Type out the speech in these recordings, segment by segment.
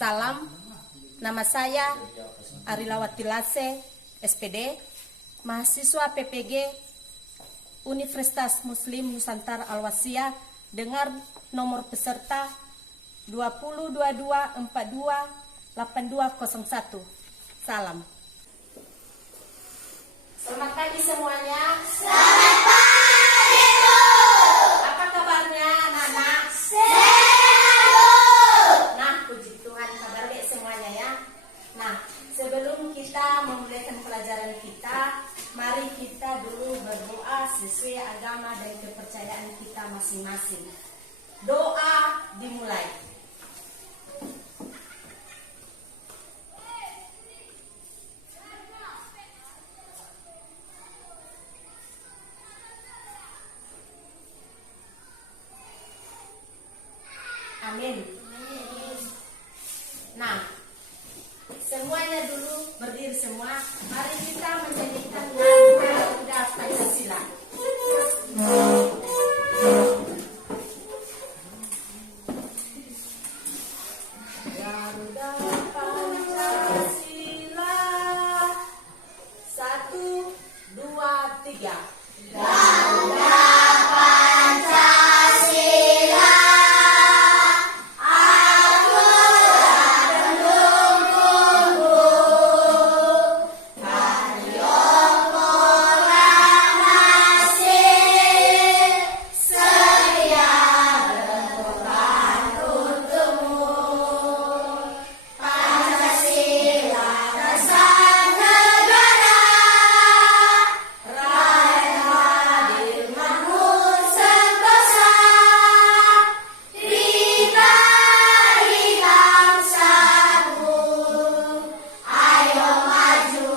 Salam, nama saya Arilawati Lase, SPD, mahasiswa PPG Universitas Muslim Nusantara Al-Wasliyah dengan nomor peserta 202242828201. Salam. Selamat pagi semuanya. Selamat pagi, Bu. Apa kabarnya anak-anak? Sehat, Bu. Nah, puji Tuhan, kabar baik semuanya ya. Nah, sebelum kita memulaikan pelajaran kita, mari kita dulu berdoa sesuai agama dan kepercayaan kita masing-masing. Doa dimulai. Amin. Nah, semuanya dulu berdiri semua. Mari kita menyanyikan lagu Garuda Pancasila. Garuda Pancasila, 1, 2, 3. Garuda Pancasila, aku mendukungmu. Karyo proklamasi, sedia berkorban untukmu. Pancasila dasar negara, rakyat hadir makmur sentosa. Kita hitam satu, ayo maju,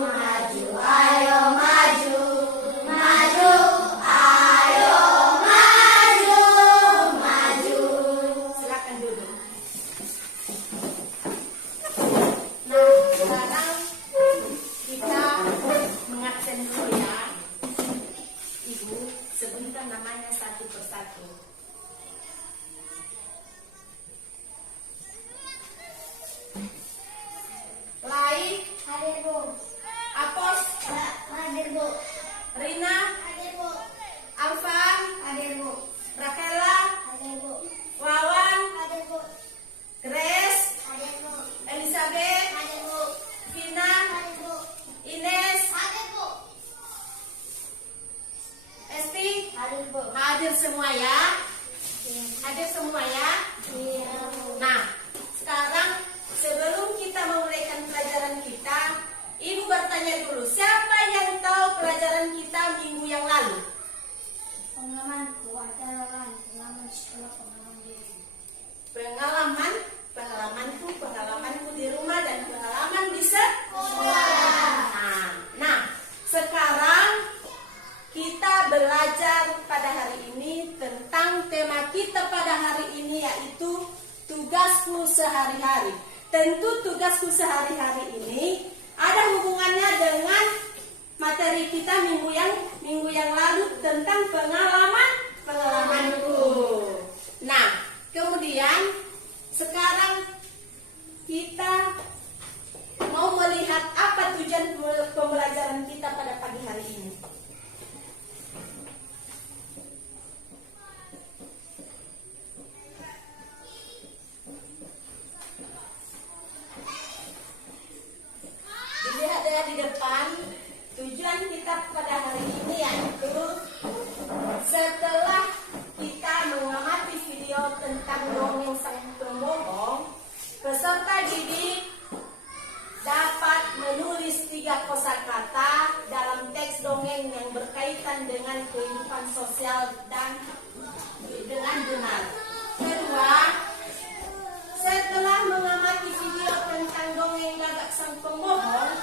maju, ayo maju, maju, ayo maju, maju. Silakan duduk. Nah, sekarang kita mengabsen dulu ya. Ibu, sebentar namanya satu persatu. Lai, Hadir, Bu. Apos, Hadir, Bu. Rina, Hadir, Bu. Alvan, Hadir, Bu. Rakela, Hadir, Bu. Wawan, Hadir, Bu. Grace, Hadir, Bu. Elizabeth, Hadir, Bu. Vina, Hadir, Bu. Ines, Hadir, Bu. Esti. Hadir, Bu. Hadir semua ya. Hadir semua ya. Iya, Bu. Nah, sekarang sebelum kita memulaikan pelajaran kita, Ibu bertanya dulu, siapa yang tahu pelajaran kita minggu yang lalu? Pengalamanku adalah pengalaman sekolah, pengalaman diri. Pengalamanku di rumah dan pengalaman di sekolah. Nah, sekarang kita belajar pada hari ini tentang tema kita pada hari ini, yaitu tugasku sehari-hari. Tentu tugasku sehari-hari ini ada hubungannya dengan materi kita minggu yang lalu tentang pengalamanku. Nah, kemudian sekarang kita mau melihat apa tujuan pembelajaran kita pada pagi hari ini. Dilihat ya di depan, tujuan kita pada hari ini yaitu setelah kita mengamati video tentang dongeng sang pembohong, peserta didik dapat menulis 3 kosakata dalam teks dongeng yang berkaitan dengan kehidupan sosial dan dengan benar. Kedua, setelah mengamati video tentang dongeng Gagak Sang Pembohong,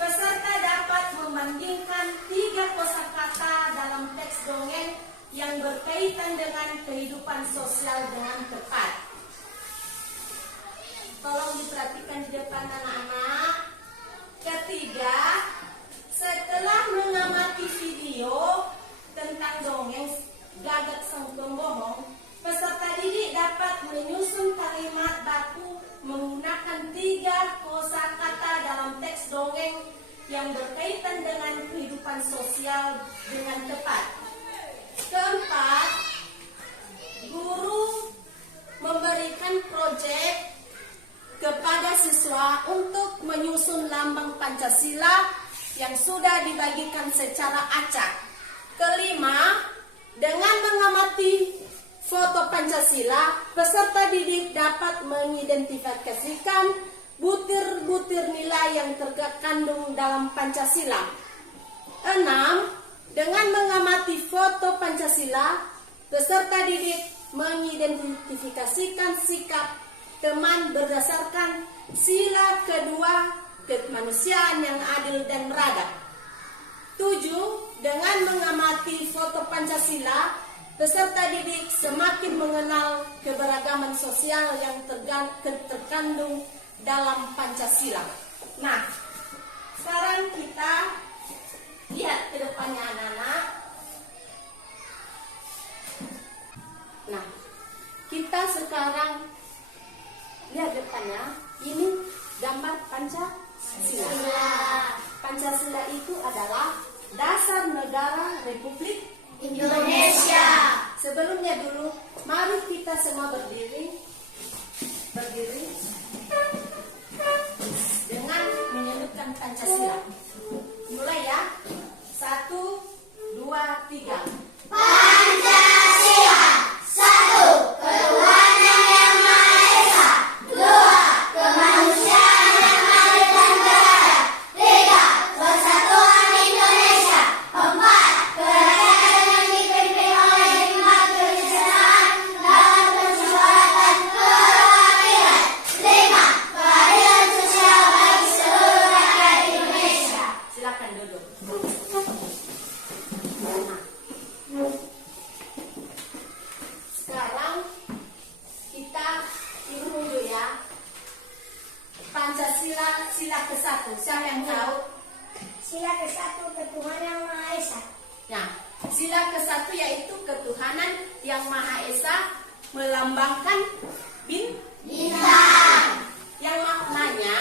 peserta dapat membandingkan 3 kosakata dalam teks dongeng yang berkaitan dengan kehidupan sosial dengan tepat. Tolong diperhatikan di depan anak-anak. Ketiga, setelah mengamati video tentang dongeng Gagak Sang Pembohong, peserta didik dapat menyusun kalimat baku menggunakan 3 kosakata dalam teks dongeng yang berkaitan dengan kehidupan sosial dengan tepat. Keempat, guru memberikan proyek kepada siswa untuk menyusun lambang Pancasila yang sudah dibagikan secara acak. Kelima, dengan mengamati foto Pancasila, peserta didik dapat mengidentifikasikan butir-butir nilai yang terkandung dalam Pancasila. 6. Dengan mengamati foto Pancasila, peserta didik mengidentifikasikan sikap teman berdasarkan sila kedua kemanusiaan yang adil dan beradab. 7. Dengan mengamati foto Pancasila, peserta didik semakin mengenal keberagaman sosial yang terkandung dalam Pancasila. Nah, sekarang kita lihat ke depannya anak-anak. Nah, kita sekarang lihat depannya. Ini gambar Pancasila. Pancasila itu adalah dasar negara Republik Indonesia. Sebelumnya dulu, mari kita semua berdiri dengan menyebutkan Pancasila. Mulai ya. 1, 2, 3. Pancasila. 1. Ketuhanan yang Maha Esa. 2. Kemanusiaan yang adil dan beradab. 3. Persatuan Indonesia. 4. Kerajaan yang dipimpin oleh hikmat kebijaksanaan dalam permusyawaratan perwakilan. 5. Keadilan sosial bagi seluruh rakyat Indonesia. Silakan duduk. Sekarang kita ilmu dulu ya. Pancasila sila ke-1. Siapa yang tahu? Sila ke-1 Ketuhanan yang Maha Esa. Nah, sila ke-1 yaitu ketuhanan yang Maha Esa, melambangkan bintang. Yang maknanya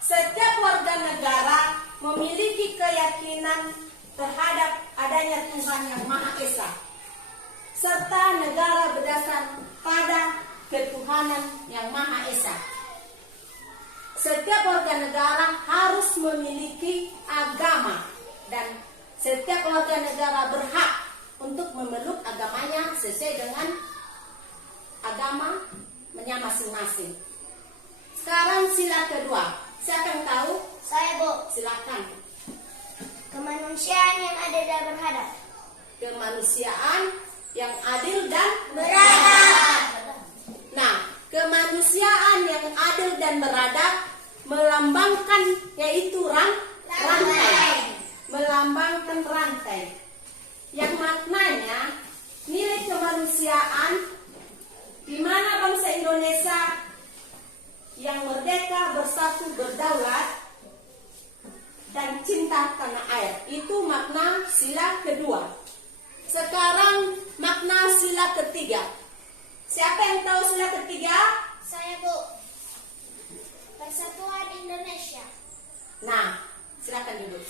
setiap warga negara memiliki keyakinan terhadap adanya Tuhan yang Maha Esa, serta negara berdasar pada ketuhanan yang Maha Esa. Setiap warga negara harus memiliki agama dan setiap warga negara berhak untuk memeluk agamanya sesuai dengan agamanya masing-masing. Sekarang sila kedua. Siapa yang tahu? Saya, Bu. Silakan. Kemanusiaan yang adil dan beradab. Kemanusiaan yang adil dan Beradab. Nah, kemanusiaan yang adil dan beradab melambangkan yaitu rantai. Melambangkan rantai. Yang maknanya nilai kemanusiaan di mana bangsa Indonesia yang merdeka, bersatu, berdaulat dan cinta tanah air. Itu makna sila kedua. Sekarang makna sila ketiga. Siapa yang tahu sila ketiga? Saya, Bu. Persatuan Indonesia. Nah, silakan duduk.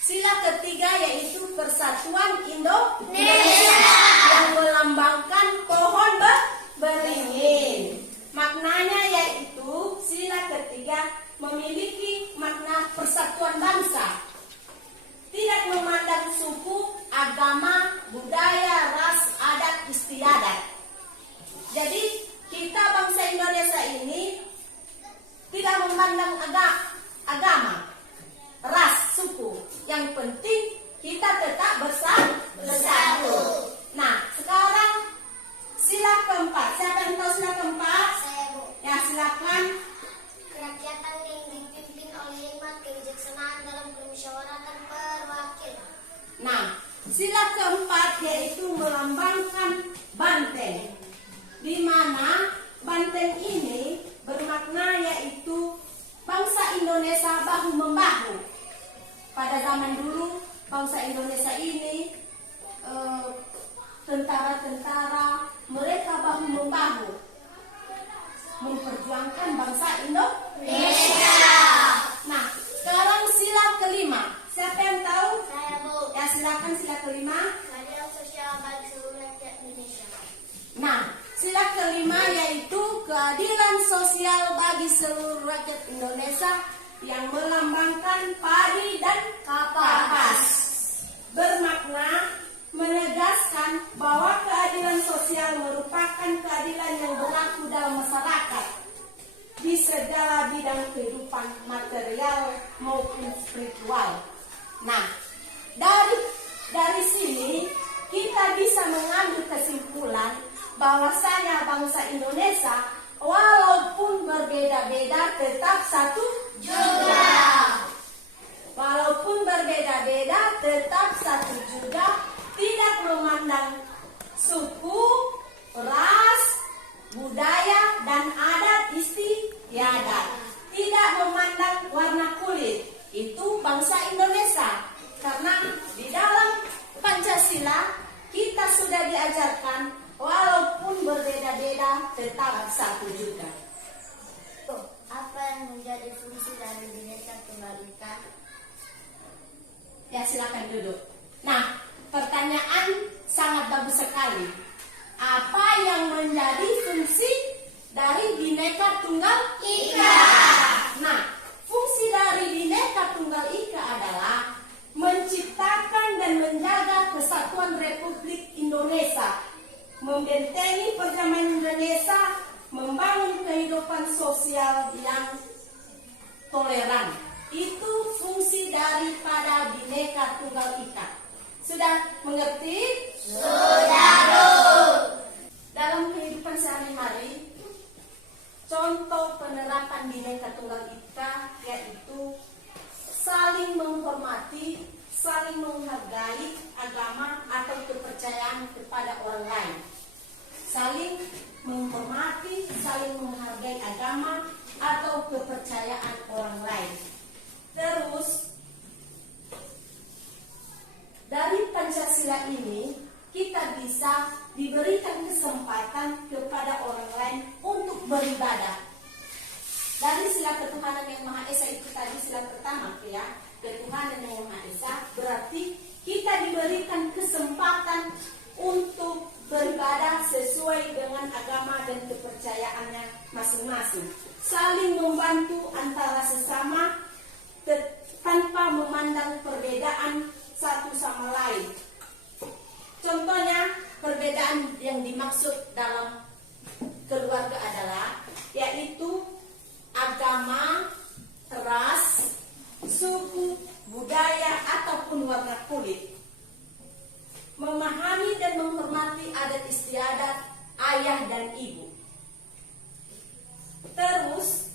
Sila ketiga yaitu Persatuan Indonesia yang melambangkan pohon beringin. Maknanya yaitu sila ketiga memiliki makna persatuan bangsa. Tidak memandang suku, agama, budaya, ras, adat, istiadat. Jadi kita bangsa Indonesia ini tidak memandang agama, ras, suku. Yang penting kita tetap bersatu. Nah, sekarang sila keempat. Siapa yang tahu sila keempat? Saya, Bu. Ya, silakan. Kerakyatan yang dipimpin oleh hikmat kebijaksanaan dalam permusyawaratan perwakilan. Nah, sila keempat yaitu melambangkan banteng. Di mana banteng ini bermakna yaitu bangsa Indonesia bahu-membahu. Pada zaman dulu bangsa Indonesia ini tentara-tentara mereka bahu-membahu. memperjuangkan bangsa Indonesia. Nah, sekarang sila kelima. Siapa yang tahu? Saya, Bu. Ya, silakan sila kelima. Keadilan sosial bagi seluruh rakyat Indonesia. Nah, sila kelima yaitu keadilan sosial bagi seluruh rakyat Indonesia yang melambangkan padi dan kapas. Bermakna menegaskan bahwa keadilan sosial merupakan keadilan yang berlaku dalam masyarakat di segala bidang kehidupan material maupun spiritual. Nah, dari sini kita bisa mengambil kesimpulan bahwasanya bangsa Indonesia walaupun berbeda-beda tetap satu juga. Walaupun berbeda-beda tetap satu juga, tidak memandang suku, ras, budaya, dan adat istiadat. Tidak memandang warna kulit. Itu bangsa Indonesia. Karena di dalam Pancasila kita sudah diajarkan walaupun berbeda-beda tetap satu juga. Apa yang menjadi fungsi dari Bhinneka Tunggal Ika? Ya, silakan duduk. Nah, pertanyaan sangat bagus sekali. Apa yang menjadi fungsi dari Bhinneka Tunggal Ika? Nah, fungsi dari Bhinneka Tunggal Ika adalah menciptakan dan menjaga kesatuan Republik Indonesia, membentengi perdamaian Indonesia, membangun kehidupan sosial yang toleran. Itu fungsi daripada Bhinneka Tunggal Ika. Sudah mengerti? Sudah, Bu. Dalam kehidupan sehari-hari, contoh penerapan Bhinneka Tunggal Ika yaitu saling menghormati, saling menghargai agama atau kepercayaan kepada orang lain. Saling menghormati, saling menghargai agama atau kepercayaan orang lain. Terus, dari Pancasila ini kita bisa diberikan kesempatan kepada orang lain untuk beribadah. Dari sila ketuhanan yang Maha Esa itu tadi sila pertama ya, ketuhanan yang Maha Esa, berarti kita diberikan kesempatan untuk beribadah sesuai dengan agama dan kepercayaannya masing-masing. Saling membantu antara sesama tanpa memandang perbedaan satu sama lain. Contohnya, perbedaan yang dimaksud dalam keluarga adalah yaitu agama, ras, suku, budaya, ataupun warna kulit. Memahami dan menghormati adat istiadat ayah dan ibu. Terus,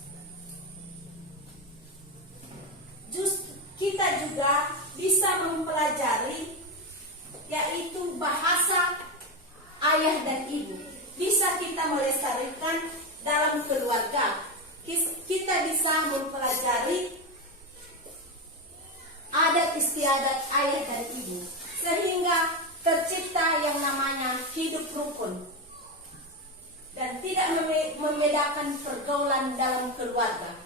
kita juga bisa mempelajari yaitu bahasa ayah dan ibu. Bisa kita melestarikan dalam keluarga. Kita bisa mempelajari adat istiadat ayah dan ibu, sehingga tercipta yang namanya hidup rukun dan tidak membedakan pergaulan dalam keluarga.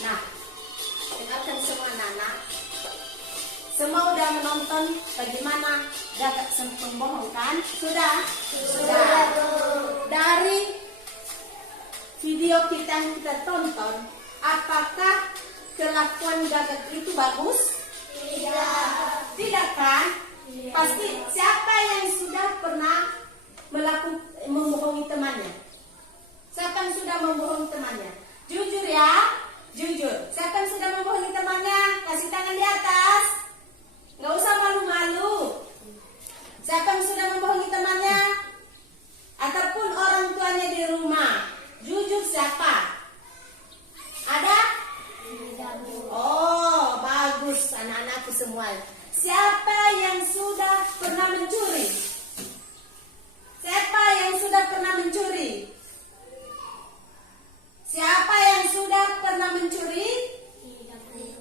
Nah, dengarkan semua anak-anak. Semua udah menonton bagaimana gagak pembohong kan? Sudah? Sudah. Dari video kita yang kita tonton, apakah kelakuan gagak itu bagus? Tidak kan? Pasti siapa yang sudah pernah membohongi temannya? Siapa yang sudah membohongi temannya? Jujur ya, jujur. Siapa yang sudah membohongi temannya? Kasih tangan di atas. Nggak usah malu-malu. Siapa yang sudah membohongi temannya? Ataupun orang tuanya di rumah. Jujur siapa? Ada? Oh, bagus anak-anakku semua. Siapa yang sudah pernah mencuri? Siapa yang sudah pernah mencuri? Siapa yang sudah pernah mencuri?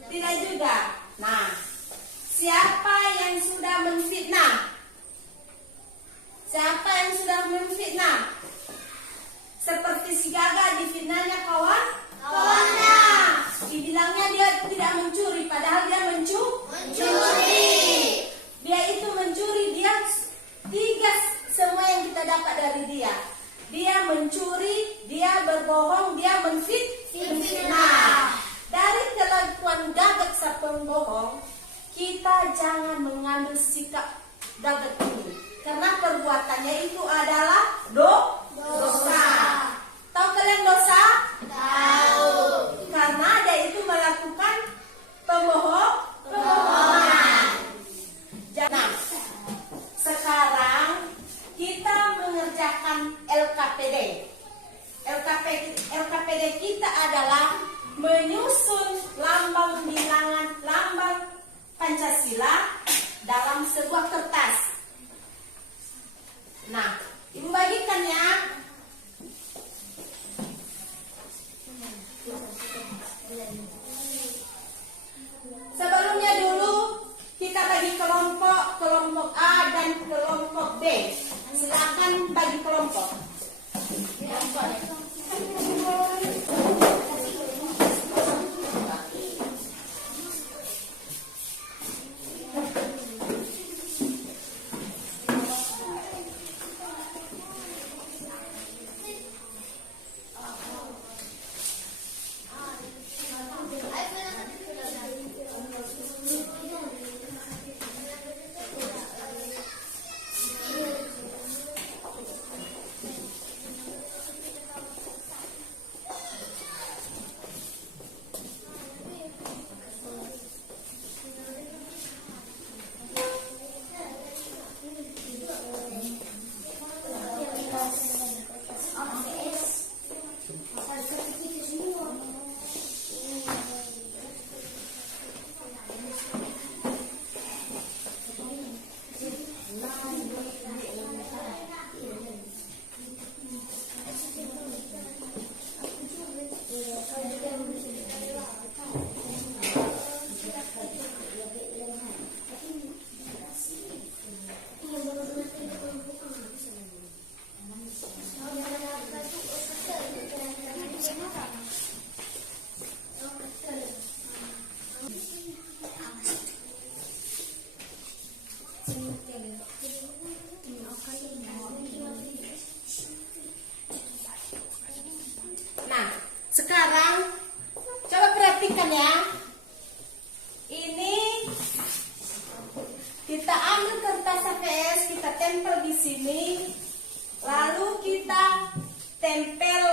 Tidak juga. Nah, siapa yang sudah menfitnah? Siapa yang sudah menfitnah? Seperti si Gaga difitnahnya kawannya. Dibilangnya dia tidak mencuri, padahal dia mencuri. Dia itu mencuri, dia tiga semua yang kita dapat dari dia. Dia mencuri, dia berbohong, dia menfitnah. Dari kelakuan gagak sang pembohong, kita jangan mengambil sikap gagak ini, karena perbuatannya itu adalah dosa. Tahu kalian dosa? Tahu. Karena dia itu melakukan pembohongan. Nah, sekarang kita mengerjakan LKPD. LKPD kita adalah menyusun lambang bilangan lambang Pancasila dalam sebuah kertas. Nah, ibu bagikan ya. Sebelumnya dulu kita bagi kelompok A dan kelompok B. Silakan bagi kelompok. Nah, sekarang coba perhatikan ya. Ini kita ambil kertas HVS, kita tempel di sini, lalu kita tempel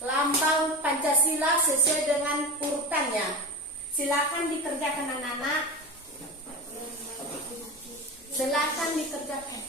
lambang Pancasila sesuai dengan urutannya. Silakan dikerjakan anak-anak. Silakan dikerjakan.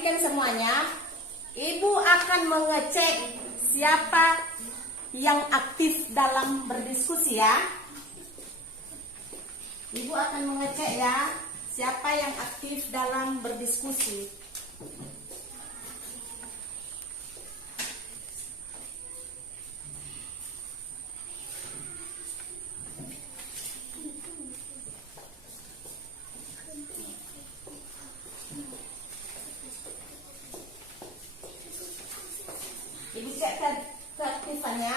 perhatikan semuanya. Ibu akan mengecek siapa yang aktif dalam berdiskusi ya. Ibu akan mengecek ya, siapa yang aktif dalam berdiskusi. Ibu cek keaktifannya.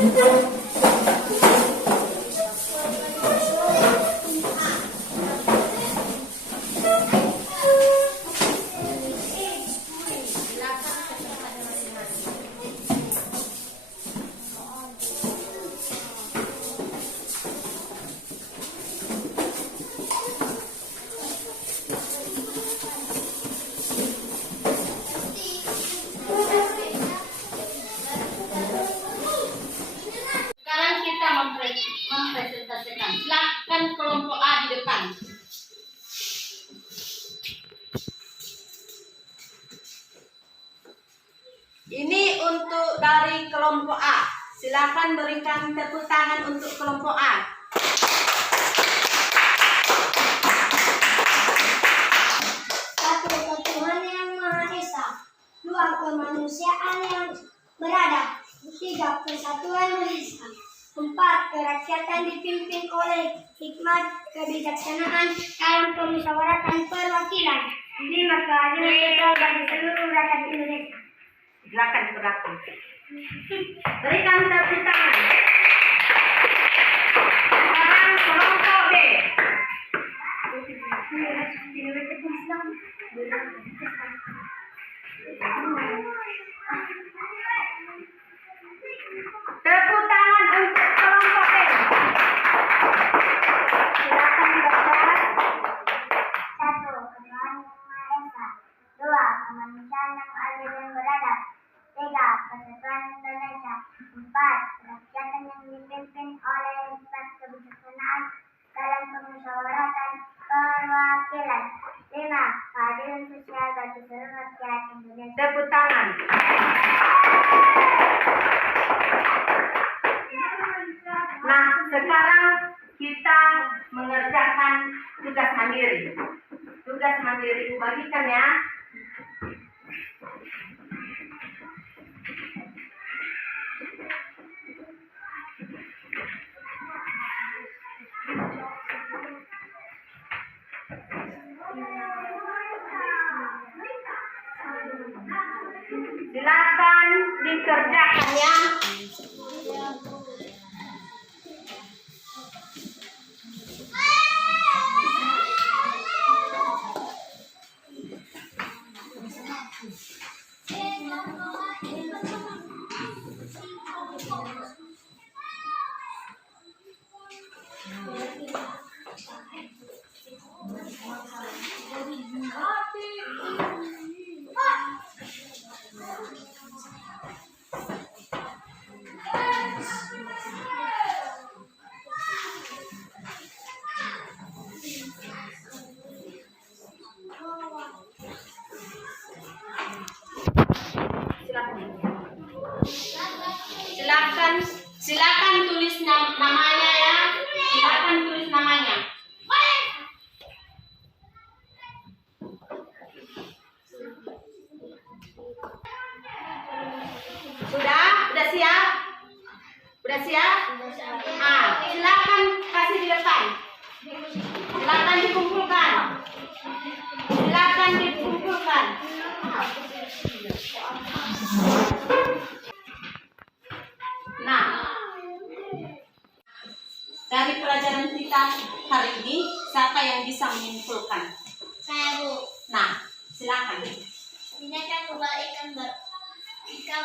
Silakan ke tempatnya masing-masing. Sekarang kita mempresentasikan. Silakan kelompok A di depan. Ini untuk dari kelompok A. Silakan berikan tepuk tangan untuk kelompok A. Satu, Tuhan yang Maha Esa. Dua, kemanusiaan yang beradab. Tiga, persatuan bangsa. Empat, kerakyatan dipimpin oleh hikmat kebijaksanaan dalam pemusyawaratan perwakilan. Lima, keadilan sosial bagi seluruh rakyat Indonesia. Silakan berlaku. Berikan tepuk tangan. Sekarang kelompok B. Tepuk tangan untuk kelompok B. Silakan baca. Satu, Tuhan yang Maha Esa. Dua, kemanusiaan yang adil dan beradab. Tiga, persatuan Indonesia. Empat, kerakyatan yang dipimpin oleh hikmat kebijaksanaan dalam pemusyawaratan perwakilan. Lima, keadilan sosial bagi seluruh rakyat Indonesia. Tepuk tangan. Nah, sekarang kita mengerjakan tugas mandiri. Tugas mandiri bagikan ya. Silakan dikerjakan ya. Silakan tulis namanya ya. Silakan tulis namanya. Sudah siap? Udah siap? Ah, silakan kasih di depan. Silakan dikumpulkan. Silakan dikumpulkan. Nah, dari pelajaran kita hari ini, siapa yang bisa menyimpulkan? Saya, Bu. Nah, silakan. Binatang kebaikan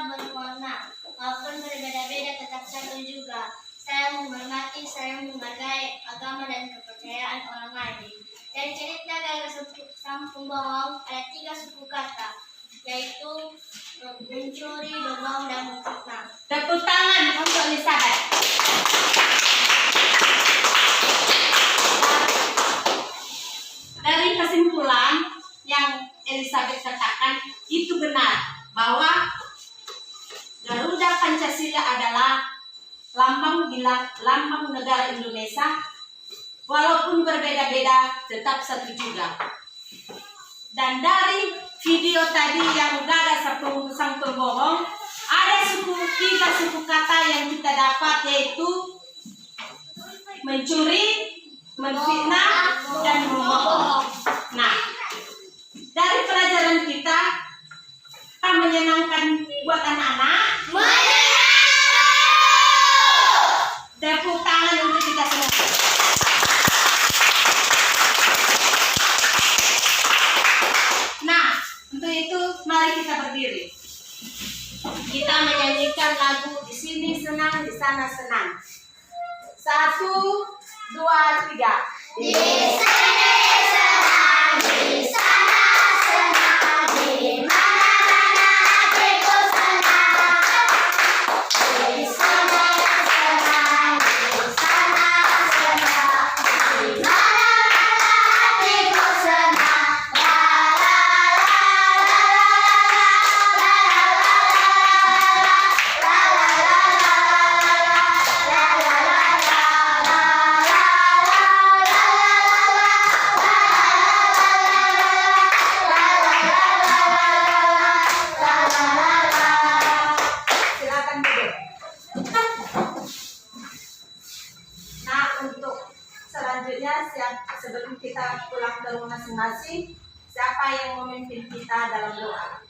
berwarna, walaupun berbeda-beda tetap satu juga. Saya menghormati, saya menghargai agama dan kepercayaan orang lain. Dari cerita Gagal Sampung Bawang ada 3 suku kata, yaitu mencuri, berbohong, dan memfitnah. Tepuk tangan untuk Elizabeth. Dari kesimpulan yang Elizabeth katakan itu benar bahwa Garuda Pancasila adalah lambang negara Indonesia, walaupun berbeda-beda tetap satu juga. Dan dari video tadi yang Gagal Sampung Bohong, ada 3 suku kata yang kita dapat, yaitu mencuri, menfitnah, dan membohong. Nah, dari pelajaran kita menyenangkan buat anak-anak. Tepuk tangan untuk kita semua. Nah, untuk itu mari kita berdiri. Kita menyanyikan lagu Di Sini Senang, Di Sana Senang. 1, 2, 3. Di sini senang, di sana senang, di mana-mana hatiku senang. Di sini senang, di sana senang, di mana-mana hatiku senang. La la la la la la la la la la Silakan duduk. Nah, untuk selanjutnya sebelum kita pulang ke rumah masing-masing, siapa yang memimpin kita dalam doa?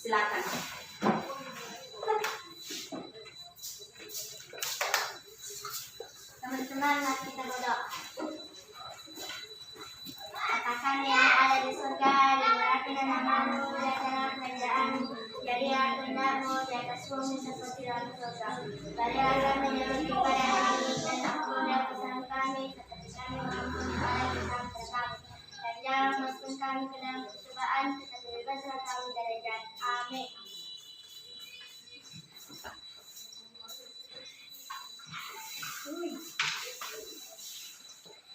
Silakan. Teman-teman, mari kita berdoa. Katakan yang ada di surga, dimuliakan namamu, dimuliakan kerajaanmu, jadilah kehendakmu di atas bumi seperti dalam surga. Berilah kami rezeki pada hari ini, dan ampuni kesalahan kami, seperti kami mengampuni orang yang bersalah kami. Dan jangan masukkan kami ke dalam pencobaan, tetapi bebaskanlah kami dari jahat. Amin.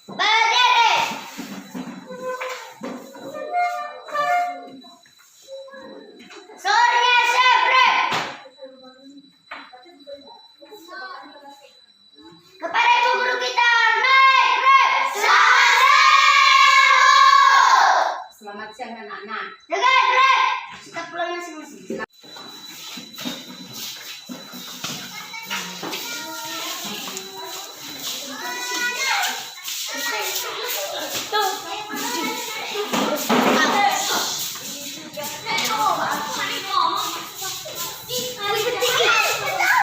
Berdiri.